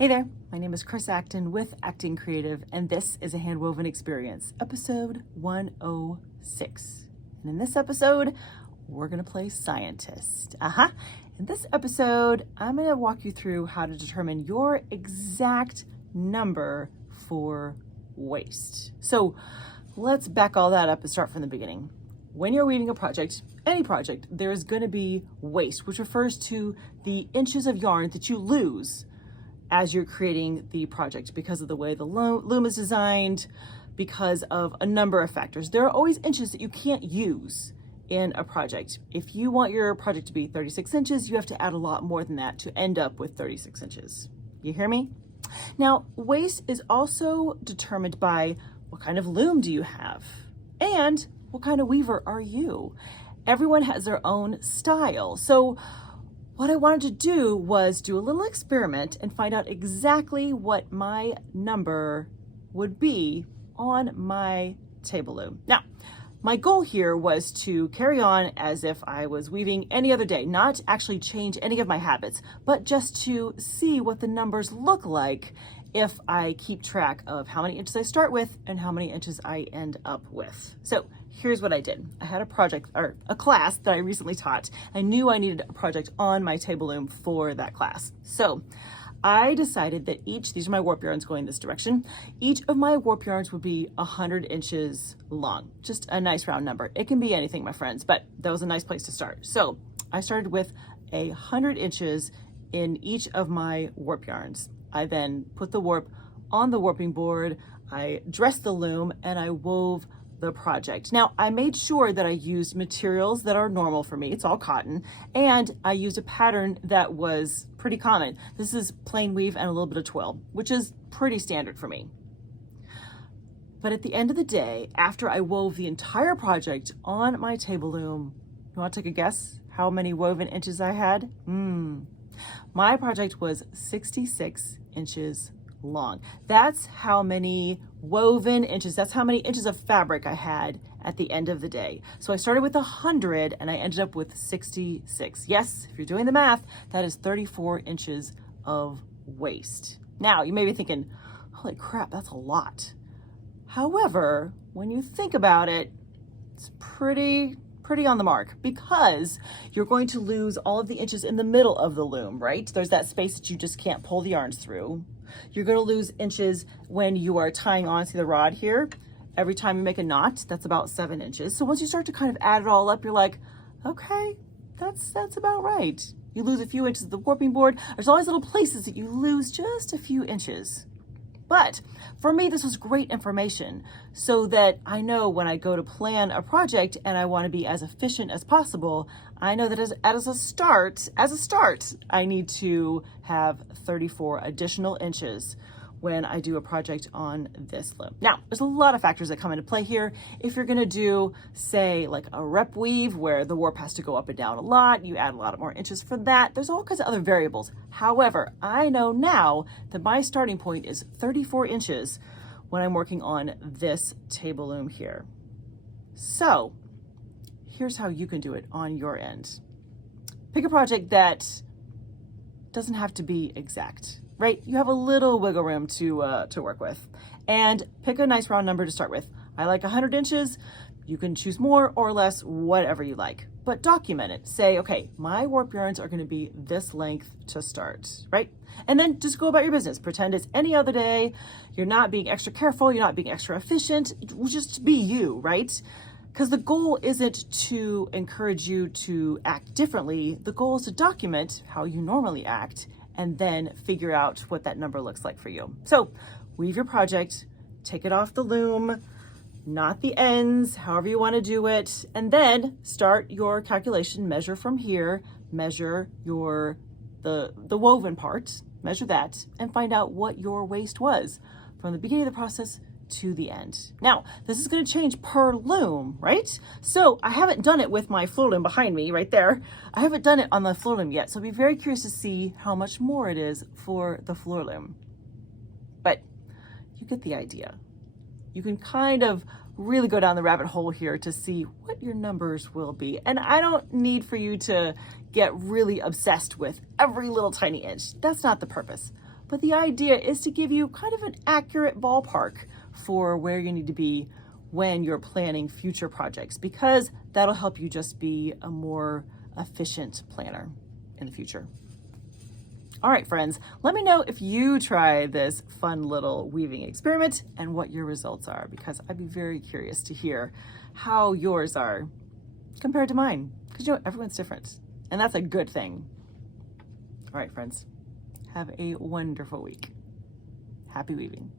Hey there, my name is Chris Acton with Acting Creative, and this is A Handwoven Experience, episode 106. And in this episode, we're gonna play scientist. In this episode, I'm gonna walk you through how to determine your exact number for waste. So let's back all that up and start from the beginning. When you're weaving a project, any project, there is gonna be waste, which refers to the inches of yarn that you lose as you're creating the project because of the way the loom is designed, because of a number of factors. There are always inches that you can't use in a project. If you want your project to be 36 inches, you have to add a lot more than that to end up with 36 inches. You hear me? Now, waste is also determined by what kind of loom do you have and what kind of weaver are you? Everyone has their own style. So what I wanted to do was do a little experiment and find out exactly what my number would be on my table loom. Now, my goal here was to carry on as if I was weaving any other day, not actually change any of my habits, but just to see what the numbers look like if I keep track of how many inches I start with and how many inches I end up with. So here's what I did. I had a project or a class that I recently taught. I knew I needed a project on my table loom for that class. So I decided that these are my warp yarns going this direction, each of my warp yarns would be 100 inches long. Just a nice round number. It can be anything, my friends, but that was a nice place to start. So I started with 100 inches in each of my warp yarns. I then put the warp on the warping board, I dressed the loom, and I wove the project. Now, I made sure that I used materials that are normal for me. It's all cotton. And I used a pattern that was pretty common. This is plain weave and a little bit of twill, which is pretty standard for me. But at the end of the day, after I wove the entire project on my table loom, you want to take a guess how many woven inches I had? My project was 66 inches long. That's how many woven inches, that's how many inches of fabric I had at the end of the day. So I started with 100 and I ended up with 66. Yes, if you're doing the math, that is 34 inches of waste. Now, you may be thinking, holy crap, that's a lot. However, when you think about it, it's pretty on the mark because you're going to lose all of the inches in the middle of the loom, right? There's that space that you just can't pull the yarns through. You're going to lose inches when you are tying onto the rod here. Every time you make a knot, that's about 7 inches. So once you start to kind of add it all up, you're like, okay, that's about right. You lose a few inches of the warping board. There's always little places that you lose just a few inches. But for me, this was great information so that I know when I go to plan a project and I want to be as efficient as possible, I know that as a start, I need to have 34 additional inches when I do a project on this loom. Now, there's a lot of factors that come into play here. If you're gonna do, say, like a rep weave where the warp has to go up and down a lot, you add a lot more inches for that. There's all kinds of other variables. However, I know now that my starting point is 34 inches when I'm working on this table loom here. So here's how you can do it on your end. Pick a project that doesn't have to be exact, right? You have a little wiggle room to work with, and pick a nice round number to start with. I like 100 inches. You can choose more or less, whatever you like, but document it. Say, okay, my warp yarns are going to be this length to start, right? And then just go about your business. Pretend it's any other day. You're not being extra careful. You're not being extra efficient. Just be you, right? Because the goal isn't to encourage you to act differently. The goal is to document how you normally act and then figure out what that number looks like for you. So weave your project, take it off the loom, knot the ends, however you want to do it, and then start your calculation. Measure from here, measure the woven part, measure that, and find out what your waste was from the beginning of the process to the end. Now, this is going to change per loom, right? So I haven't done it with my floor loom behind me right there. I haven't done it on the floor loom yet. So I'll be very curious to see how much more it is for the floor loom. But you get the idea. You can kind of really go down the rabbit hole here to see what your numbers will be. And I don't need for you to get really obsessed with every little tiny inch. That's not the purpose. but the idea is to give you kind of an accurate ballpark for where you need to be when you're planning future projects, because that'll help you just be a more efficient planner in the future. All right, friends, let me know if you try this fun little weaving experiment and what your results are, because I'd be very curious to hear how yours are compared to mine, because everyone's different, and that's a good thing. All right, friends, have a wonderful week. Happy weaving.